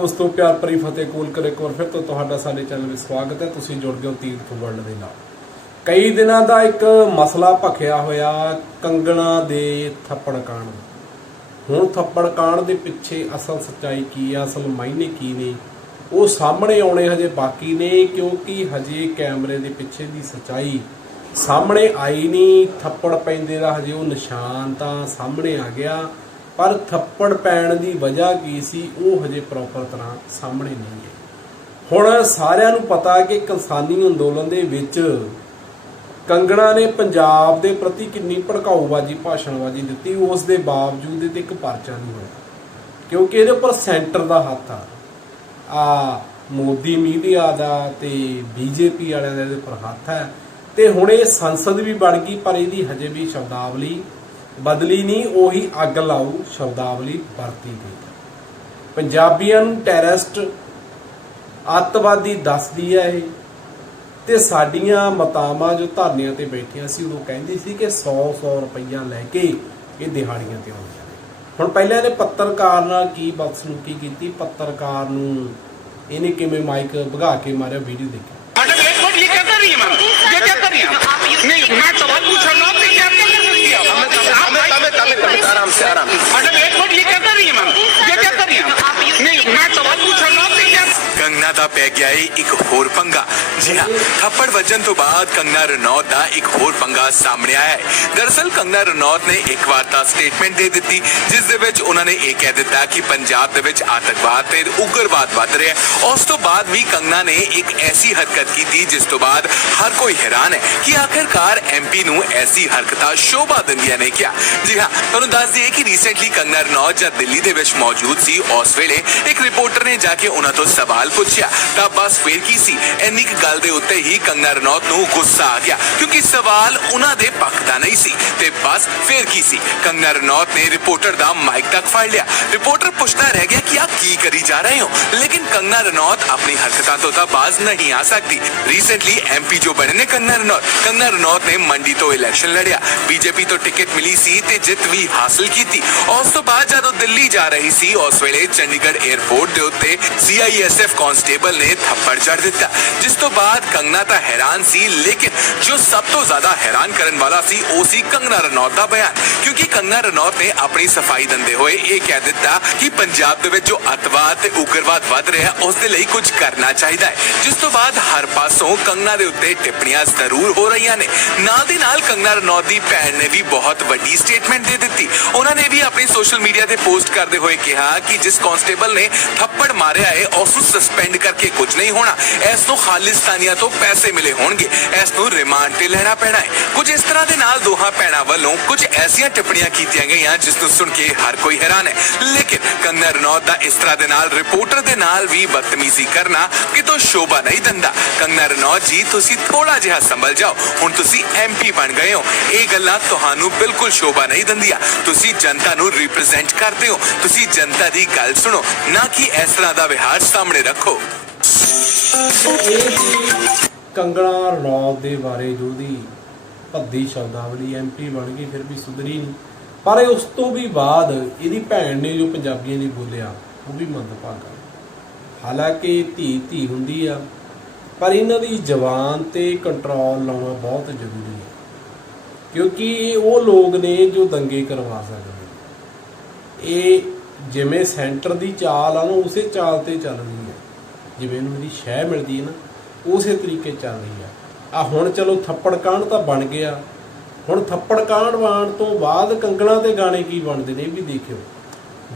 ਦੋਸਤੋ, ਪਿਆਰ ਭਰੀ ਫਤਿਹ ਕੋਲ ਇੱਕ ਵਾਰ ਫਿਰ ਤੋਂ ਤੁਹਾਡਾ ਸਾਡੇ ਚੈਨਲ ਵਿੱਚ ਸਵਾਗਤ ਹੈ। ਤੁਸੀਂ ਜੁੜ ਗਏ ਹੋ ਤੀਰਥ ਵਰਲਡ ਦੇ ਨਾਲ। ਕਈ ਦਿਨਾਂ ਦਾ ਇੱਕ ਮਸਲਾ ਭਖਿਆ ਹੋਇਆ ਕੰਗਣਾ ਦੇ ਥੱਪੜ ਕਾਂਡ। ਹੁਣ ਥੱਪੜ ਕਾਂਡ ਦੇ ਪਿੱਛੇ ਅਸਲ ਸੱਚਾਈ ਕੀ ਹੈ ਅਸਲ ਮਾਇਨੇ ਕੀ ਨੇ? ਉਹ ਸਾਹਮਣੇ ਆਉਣੇ ਹਜੇ ਬਾਕੀ ਨੇ, ਕਿਉਂਕਿ ਹਜੇ ਕੈਮਰੇ ਦੇ ਪਿੱਛੇ ਦੀ ਸੱਚਾਈ ਸਾਹਮਣੇ ਆਈ ਨਹੀਂ। ਥੱਪੜ ਪੈਂਦੇ ਦਾ ਹਜੇ ਉਹ ਨਿਸ਼ਾਨ ਤਾਂ ਸਾਹਮਣੇ ਆ ਗਿਆ। ਪਰ ਥੱਪੜ ਪੈਣ ਦੀ ਵਜ੍ਹਾ ਕੀ ਸੀ, ਉਹ ਹਜੇ ਪ੍ਰੋਪਰ ਤਰ੍ਹਾਂ ਸਾਹਮਣੇ ਨਹੀਂ ਹੈ ਹੁਣ ਸਾਰਿਆਂ ਨੂੰ ਪਤਾ ਕਿ ਕਿਸਾਨੀ ਅੰਦੋਲਨ ਦੇ ਵਿੱਚ ਕੰਗਣਾ ਨੇ ਪੰਜਾਬ ਦੇ ਪ੍ਰਤੀ ਕਿੰਨੀ ਭੜਕਾਊਬਾਜ਼ੀ, ਭਾਸ਼ਣਬਾਜ਼ੀ ਦਿੱਤੀ, ਉਸ ਦੇ ਬਾਵਜੂਦ ਇਹਦੇ ਇੱਕ ਪਰਚਾ ਨਹੀਂ ਹੋਇਆ। ਕਿਉਂਕਿ ਇਹਦੇ ਉੱਪਰ ਸੈਂਟਰ ਦਾ ਹੱਥ ਆ। ਆ ਮੋਦੀ ਮੀਡੀਆ ਦਾ ਤੇ ਬੀਜੇਪੀ ਵਾਲਿਆਂ ਦਾ ਇਹਦੇ ਉੱਪਰ ਹੱਥ ਹੈ। ਤੇ ਹੁਣ ਇਹ ਸੰਸਦ ਵੀ ਬਣ ਗਈ, ਪਰ ਇਹਦੀ ਹਜੇ ਵੀ ਸ਼ਬਦਾਵਲੀ ਬਦਲੀ ਨਹੀਂ ਉਹੀ ਅੱਗ ਲਾਉ ਸ਼ਬਦਾਵਲੀ ਵਰਤੀ ਗਈ। ਪੰਜਾਬੀਆਂ ਨੂੰ ਟੈਰਰਿਸਟ ਅੱਤਵਾਦੀ ਦੱਸਦੀ ਹੈ ਇਹ। ਤੇ ਸਾਡੀਆਂ ਮਤਾਵਾਂ ਜੋ ਧਰਨਿਆਂ ਤੇ ਬੈਠੀਆਂ ਸੀ, ਉਦੋਂ ਕਹਿੰਦੀ ਸੀ ਕਿ 100 100 ਰੁਪਈਆ ਲੈ ਕੇ ਇਹ ਦਿਹਾੜੀਆਂ ਤੇ ਆਉਂਦੀਆਂ ਹੁਣ ਪਹਿਲਾਂ ਇਹਨੇ ਪੱਤਰਕਾਰ ਨਾਲ ਕੀ ਬਦਸਲੂਕੀ ਕੀਤੀ? ਪੱਤਰਕਾਰ ਨੂੰ ਇਹਨੇ ਕਿਵੇਂ ਮਾਈਕ ਭਗਾ ਕੇ ਮਾਰਿਆ? ਵੀਡੀਓ ਦੇਖੀ। ਅਟਲ ਇਹ ਕੋਟ ਇਹ ਨਹੀਂ ਮੈਂ। ਕੰਗਨਾ ਪੈ ਗਿਆ ਏ ਇੱਕ ਹੋਰ ਪੰਗਾ। ਜੀ ਹਾਂ, ਥੱਪੜ ਵੱਜਣ ਤੋਂ ਬਾਅਦ ਕੰਗਨਾ ਰਣੌਤ ਦਾ ਇੱਕ ਹੋਰ ਪੰਗਾ ਸਾਹਮਣੇ ਆਇਆ ਹੈ। ਦਰਅਸਲ ਕੰਗਨਾ ਰਣੌਤ ਨੇ ਇੱਕ ਵਾਰ ਤਾਂ ਸਟੇਟਮੈਂਟ ਦੇ ਦਿੱਤੀ, ਜਿਸ ਦੇ ਵਿੱਚ ਉਹਨਾਂ ਨੇ ਇਹ ਕਹਿ ਦਿੱਤਾ ਕਿ ਪੰਜਾਬ ਦੇ ਵਿੱਚ ਆਤੰਕਵਾਦ ਤੇ ਉਗਰਵਾਦ ਵੱਧ ਰਿਹਾ ਉਸ ਤੋਂ ਬਾਅਦ ਵੀ ਕੰਗਨਾ ਨੇ ਇੱਕ ਐਸੀ ਹਰਕਤ ਕੀਤੀ, ਜਿਸ ਤੋਂ ਬਾਅਦ ਹਰ ਕੋਈ ਹੈਰਾਨ ਹੈ ਕਿ ਆਖਿਰਕਾਰ ਐਮਪੀ ਨੂੰ ਐਸੀ ਹਰਕਤਾਂ ਸ਼ੋਭਾ ਦਿੰਦੀਆਂ ਨੇ ਕਿਹਾ ਜੀ ਹਾਂ, ਤੁਹਾਨੂੰ ਦੱਸ ਦਈਏ ਕਿ ਰੀਸੈਂਟਲੀ ਕੰਗਨਾ ਰਣੌਤ ਜਦ ਦਿੱਲੀ ਦੇ ਵਿੱਚ ਮੌਜੂਦ ਸੀ, ਉਸ ਵੇਲੇ ਇੱਕ ਰਿਪੋਰਟਰ ਨੇ ਜਾ ਕੇ ਉਹਨਾਂ ਤੋਂ ਸਵਾਲ ਪੁੱਛਿਆ। ਤਾਂ ਬਸ ਫੇਰ ਕੀ ਸੀ? ਇੰਨੀ ਕੁ ਗੱਲ ਦੇ ਉੱਤੇ ਹੀ ਕੰਗਨਾ ਰਣੌਤ ਨੂੰ ਗੁੱਸਾ ਆ ਗਿਆ, ਕਿਉਂਕਿ ਸਵਾਲ ਉਹਨਾਂ ਦੇ ਪੱਖ ਦਾ ਨਹੀਂ ਸੀ। ਤੇ ਬਸ ਫੇਰ ਕੀ ਸੀ? ਕੰਗਨਾ ਰਣੌਤ ਨੇ ਰਿਪੋਰਟਰ ਦਾ ਮਾਈਕ ਤੱਕ ਫੜ ਲਿਆ। ਰਿਪੋਰਟਰ ਪੁੱਛਦਾ ਰਹਿ ਗਿਆ ਕਿ ਆਪ ਕੀ ਕਰੀ ਜਾ ਰਹੇ ਹੋ? ਲੇਕਿਨ ਕੰਗਨਾ ਰਣੌਤ ਆਪਣੀ ਹਰਕਤਾਂ ਤੋਂ ਤਾਂ ਬਾਜ਼ ਨਹੀਂ ਆ ਸਕਦੀ। ਰੀਸੈਂਟਲੀ ਐਮਪੀ ਜੋ ਬਣੇ ਨੇ ਕੰਗਨਾ ਰਣੌਤ ਕੰਗਨਾ ਰਣੌਤ ਨੇ ਮੰਡੀ ਤੋਂ ਇਲੈਕਸ਼ਨ ਲੜਿਆ। ਬੀਜੇਪੀ ਤੋਂ ਟਿਕਟ ਮਿਲੀ ਸੀ ਤੇ ਜਿੱਤ ਵੀ ਹਾਸਲ ਕੀਤੀ। ਉਸ ਤੋਂ ਬਾਅਦ ਜਦੋਂ ਦਿੱਲੀ ਜਾ ਰਹੀ ਸੀ, ਉਸ ਵੇਲੇ ਚੰਡੀਗੜ੍ਹ 에ਅਰਪੋਰਟ ਦੇ ਉੱਤੇ ਸੀਆਈਐਸਐਫ ਕਾਂਸਟੇਬਲ ਨੇ ਥੱਪੜ ਜੜ ਦਿੱਤਾ, ਜਿਸ ਤੋਂ ਬਾਅਦ ਕੰਗਨਾ ਤਾਂ ਹੈਰਾਨ ਸੀ, ਲੇਕਿਨ ਜੋ ਸਭ ਤੋਂ ਜ਼ਿਆਦਾ ਹੈਰਾਨ ਕਰਨ ਵਾਲਾ ਸੀ, ਉਹ ਸੀ ਕੰਗਨਾ ਰਣੌਤ ਦਾ ਬਿਆਨ। ਕਿਉਂਕਿ ਕੰਗਨਾ ਰਣੌਤ ਨੇ ਆਪਣੀ ਸਫ਼ਾਈ ਦਿੰਦੇ ਹੋਏ ਇਹ ਕਹਿ ਦਿੱਤਾ ਕਿ ਪੰਜਾਬ ਦੇ ਵਿੱਚ ਜੋ ਅਤਵਾਦ ਤੇ ਉਗਰਵਾਦ ਵੱਧ ਰਿਹਾ, ਉਸ ਦੇ ਲਈ ਕੁਝ ਕਰਨਾ ਚਾਹੀਦਾ ਹੈ। ਜਿਸ ਤੋਂ ਬਾਅਦ ਹਰ ਪਾਸੋਂ ਕੰਗਨਾ ਦੇ ਉੱਤੇ ਟਿੱਪਣੀਆਂ ਜ਼ਰੂਰ ਹੋ ਰਹੀਆਂ ਨੇ। ਨਾਲ ਦੀ ਨਾਲ ਕੰਗਨਾ ਰਣੌਤ ਦੀ ਭੈਣ ਨੇ ਵੀ ਬਹੁਤ ਵੱਡੀ ਸਟੇਟਮੈਂਟ ਦੇ ਦਿੱਤੀ। ਉਹਨਾਂ ਨੇ ਵੀ ਆਪਣੀ ਸੋਸ਼ਲ ਮੀਡੀਆ ਤੇ ਪੋਸਟ ਕਰਦੇ ਹੋਏ ਕਿਹਾ ਕਿ ਜਿਸ ਕਾਂਸਟੇਬਲ ਨੇ ਥੱਪੜ ਮਾਰਿਆ ਹੈ, ਉਸ ਨੂੰ ਸਸਪੈਂਡ ਕਰਕੇ ਕੁਝ ਨਹੀਂ ਹੋਣਾ। ਇਸ ਨੂੰ ਖਾਲਿਸਤਾਨੀਆਂ ਤੋਂ ਪੈਸੇ ਮਿਲੇ ਹੋਣਗੇ। ਇਸ ਨੂੰ ਰਿਮਾਂਡ ਤੇ ਲੈਣਾ ਪੈਣਾ ਹੈ। ਕੁਝ ਇਸ ਤਰ੍ਹਾਂ ਦੇ ਨਾਲ ਦੋਹਾਂ ਭੈਣਾਂ ਵੱਲੋਂ ਕੁਝ ਐਸੀਆਂ ਟਿੱਪਣੀਆਂ ਕੀਤੀਆਂ ਗਈਆਂ, ਜਿਸ ਨੂੰ ਸੁਣ ਕੇ ਹਰ ਕੋਈ ਹੈਰਾਨ ਹੈ। ਲੇਕਿਨ ਕੰਗਨਾ ਰਣੌਤ ਦਾ ਇਸ ਤਰ੍ਹਾਂ ਦੇ ਨਾਲ ਰਿਪੋਰਟਰ ਦੇ ਨਾਲ ਵੀ ਬਦਤਮੀਜ਼ੀ ਕਰਨਾ ਕਿਤੋਂ ਸ਼ੋਭਾ ਨਹੀਂ ਦਿੰਦਾ। ਕੰਗਨਾ ਰਣੌਤ ਜੀ, ਤੁਸੀਂ ਥੋੜਾ ਜਿਹਾ ਸੰਭਲ ਜਾਓ। ਹੁਣ ਤੁਸੀਂ ਐਮਪੀ ਬਣ ਗਏ ਹੋ। ਇਹ ਗੱਲਾਂ ਤੁਹਾਨੂੰ ਬਿਲਕੁਲ ਸ਼ੋਭਾ ਨਹੀਂ ਦਿੰਦੀਆਂ। ਤੁਸੀਂ ਜਨਤਾ ਨੂੰ ਰਿਪਰੈਜ਼ੈਂਟ ਕਰਦੇ ਹੋ। ਤੁਸੀਂ ਜਨਤਾ ਦੀ ਗੱਲ ਸੁਣੋ। ਨਾ ਕਿ ਇਸ ਤਰ੍ਹਾਂ ਦਾ ਵਿਹਾਰ ਸਾਹਮਣੇ ਰੱਖੋ। ਇਹ ਸੀ ਕੰਗਣਾ ਰਣੌਤ ਦੇ ਬਾਰੇ ਜੋਦੀ ਭੱਦੀ ਸ਼ਬਦਾਵਲੀ ਐਮਪੀ ਬਣ ਗਈ, ਫਿਰ ਵੀ ਸੁਧਰੀ ਨਹੀਂ ਪਰ ਉਸ ਤੋਂ ਵੀ ਬਾਅਦ ਇਹਦੀ ਭੈਣ ਨੇ ਜੋ ਪੰਜਾਬੀਆਂ ਨੇ ਬੋਲਿਆ, ਉਹ ਵੀ ਮੰਦਭਾਗਾ ਹਾਲਾਂਕਿ ਧੀ ਧੀ ਹੁੰਦੀ ਆ, ਪਰ ਇਹਨਾਂ ਦੀ ਜ਼ਬਾਨ ਤੇ ਕੰਟਰੋਲ ਲਾਉਣਾ ਬਹੁਤ ਜ਼ਰੂਰੀ ਹੈ ਕਿਉਂਕਿ ਇਹ ਉਹ ਲੋਕ ਨੇ ਜੋ ਦੰਗੇ ਕਰਵਾ ਸਕਦੇ ਇਹ ਜਿਵੇਂ ਸੈਂਟਰ ਦੀ ਚਾਲ ਆ ਨਾ, ਉਸੇ ਚਾਲ ਤੇ ਚੱਲ ਰਹੀ ਜਿਵੇਂ ਇਹਨੂੰ ਇਹਦੀ ਸ਼ਹਿ ਮਿਲਦੀ ਹੈ ਨਾ, ਉਸੇ ਤਰੀਕੇ ਚੱਲ ਰਹੀ ਆ। ਆ ਹੁਣ ਚਲੋ ਥੱਪੜ ਕਾਂਡ ਤਾਂ ਬਣ ਗਿਆ। ਹੁਣ ਥੱਪੜ ਕਾਂਡ ਵਾਣ ਤੋਂ ਬਾਅਦ ਕੰਗਣਾ ਤੇ ਗਾਣੇ ਕੀ ਬਣਦੇ ਨੇ ਇਹ ਵੀ ਦੇਖਿਓ।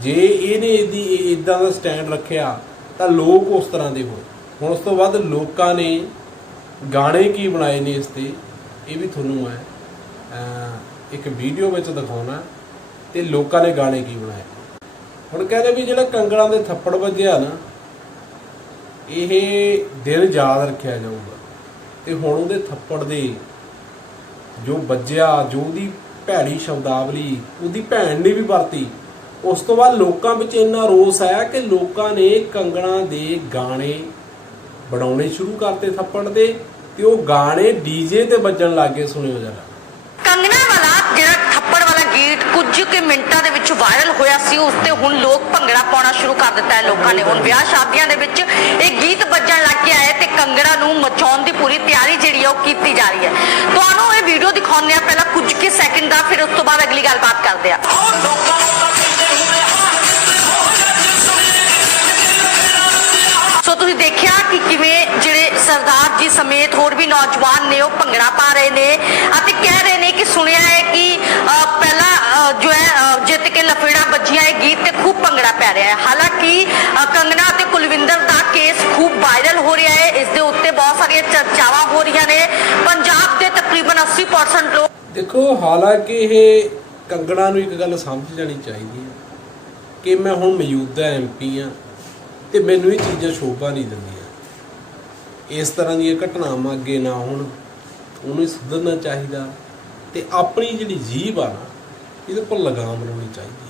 ਜੇ ਇਹਨੇ ਇਹਦੀ ਇਦਾਂ ਦਾ ਸਟੈਂਡ ਰੱਖਿਆ, ਤਾਂ ਲੋਕ ਉਸ ਤਰ੍ਹਾਂ ਦੇ ਹੋਏ ਹੁਣ ਉਸ ਤੋਂ ਬਾਅਦ ਲੋਕਾਂ ਨੇ ਗਾਣੇ ਕੀ ਬਣਾਏ ਨੇ ਇਸ ਤੇ, ਇਹ ਵੀ ਤੁਹਾਨੂੰ ਮੈਂ ਇੱਕ ਵੀਡੀਓ ਵਿੱਚ ਦਿਖਾਉਣਾ, ਤੇ ਲੋਕਾਂ ਨੇ ਗਾਣੇ ਕੀ ਬਣਾਏ। ਹੁਣ ਕਹਿੰਦੇ ਵੀ ਜਿਹੜਾ ਕੰਗਣਾ ਦੇ ਥੱਪੜ ਵੱਜਿਆ ਨਾ ਇਹ ਦਿਨ ਯਾਦ ਰੱਖਿਆ ਜਾਊਗਾ। ਤੇ ਹੁਣ ਉਹਦੇ ਥੱਪੜ ਦੇ ਜੋ ਵੱਜਿਆ, ਜੋ ਉਹਦੀ ਭੈੜੀ ਸ਼ਬਦਾਵਲੀ, ਉਹਦੀ ਭੈਣ ਨੇ ਵੀ ਵਰਤੀ, ਉਸ ਤੋਂ ਬਾਅਦ ਲੋਕਾਂ ਵਿੱਚ ਇੰਨਾ ਰੋਸ ਆਇਆ ਕਿ ਲੋਕਾਂ ਨੇ ਕੰਗਣਾ ਦੇ ਗਾਣੇ ਬਣਾਉਣੇ ਸ਼ੁਰੂ ਕਰਤੇ ਥੱਪੜ ਦੇ ਤੇ ਉਹ ਗਾਣੇ ਡੀਜੇ ਤੇ ਵੱਜਣ ਲੱਗੇ ਸੁਣਿਓ ਜਰਾ ਕੰਗਨਾ ਵਾਲਾ ਜਿਹੜਾ ਥੱਪੜ ਵਾਲਾ ਗੀਤ ਕੁਝ ਕੁ ਮਿੰਟਾਂ ਦੇ ਵਿੱਚ ਵਾਇਰਲ ਹੋਇਆ ਸੀ, ਉਸ ਤੇ ਹੁਣ ਲੋਕ ਭੰਗੜਾ ਪਾਉਣਾ ਸ਼ੁਰੂ ਕਰ ਦਿੱਤਾ ਹੈ ਲੋਕਾਂ ਨੇ। ਹੁਣ ਵਿਆਹ ਸ਼ਾਦੀਆਂ ਦੇ ਵਿੱਚ ਇਹ ਗੀਤ ਵੱਜਣ ਲੱਗ ਗਿਆ ਹੈ ਤੇ ਕੰਗੜਾ ਨੂੰ ਮਚਾਉਣ ਦੀ ਪੂਰੀ ਤਿਆਰੀ ਜਿਹੜੀ ਹੈ ਉਹ ਕੀਤੀ ਜਾ ਰਹੀ ਹੈ। ਤੁਹਾਨੂੰ ਇਹ ਵੀਡੀਓ ਦਿਖਾਉਂਦੇ ਆ ਪਹਿਲਾਂ ਕੁਝ ਕੁ ਸੈਕਿੰਡ ਦਾ, ਫਿਰ ਉਸ ਤੋਂ ਬਾਅਦ ਅਗਲੀ ਗੱਲਬਾਤ ਕਰਦੇ ਆ ਸੋ ਤੁਸੀਂ ਦੇਖਿਆ ਕਿ ਕਿਵੇਂ ਜਿਹੜੇ ਸਰਦਾਰ ਜੀ ਸਮੇਤ ਹੋਰ ਵੀ ਨੌਜਵਾਨ ਨੇ ਉਹ ਭੰਗੜਾ ਪਾ ਰਹੇ ਨੇ ਅਤੇ ਕਹਿ ਰਹੇ ਨੇ ਕਿ ਸੁਣਿਆ ਹੈ ਵੱਜੀਆਂ ਇਹ ਗੀਤ ਤੇ ਖੂਬ ਭੰਗੜਾ ਪੈ ਰਿਹਾ ਹੈ। ਹਾਲਾਂਕਿ ਅ, ਕੰਗਨਾ ਅਤੇ ਕੁਲਵਿੰਦਰ ਦਾ ਕੇਸ ਖੂਬ ਵਾਇਰਲ ਹੋ ਰਿਹਾ ਹੈ। ਇਸ ਦੇ ਉੱਤੇ ਬਹੁਤ ਸਾਰੀਆਂ ਚਰਚਾਵਾਂ ਹੋ ਰਹੀਆਂ ਨੇ। ਪੰਜਾਬ ਦੇ ਤਕਰੀਬਨ 80% ਲੋਕ ਦੇਖੋ ਹਾਲਾਂਕਿ ਇਹ ਕੰਗਣਾ ਨੂੰ ਇੱਕ ਗੱਲ ਸਮਝ ਜਾਣੀ ਚਾਹੀਦੀ ਹੈ ਕਿ ਮੈਂ ਹੁਣ ਮੌਜੂਦਾ ਐਮਪੀ ਆ ਤੇ ਮੈਨੂੰ ਇਹ ਚੀਜ਼ਾਂ ਸ਼ੋਭਾ ਨਹੀਂ ਦਿੰਦੀਆਂ। ਇਸ ਤਰ੍ਹਾਂ ਦੀਆਂ ਘਟਨਾਵਾਂ ਅੱਗੇ ਨਾ ਹੋਣ ਉਹਨੂੰ ਸੁਧਰਨਾ ਚਾਹੀਦਾ ਤੇ ਆਪਣੀ ਜਿਹੜੀ ਜੀਭ ਆ ਨਾ ਇਹਦੇ ਉੱਪਰ ਲਗਾਮ ਲਾਉਣੀ ਚਾਹੀਦੀ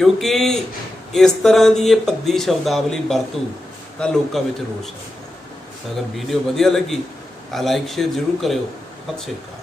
ਕਿਉਂਕਿ ਇਸ ਤਰ੍ਹਾਂ ਦੀ ਇਹ ਭੱਦੀ ਸ਼ਬਦਾਵਲੀ ਵਰਤੂ ਤਾਂ ਲੋਕਾਂ ਵਿੱਚ ਰੋਸ ਆਉਂਦਾ ਅਗਰ ਵੀਡੀਓ ਵਧੀਆ ਲੱਗੀ ਤਾਂ ਲਾਈਕ ਸ਼ੇਅਰ ਜ਼ਰੂਰ ਕਰਿਓ। ਸਤਿ ਸ਼੍ਰੀ ਅਕਾਲ।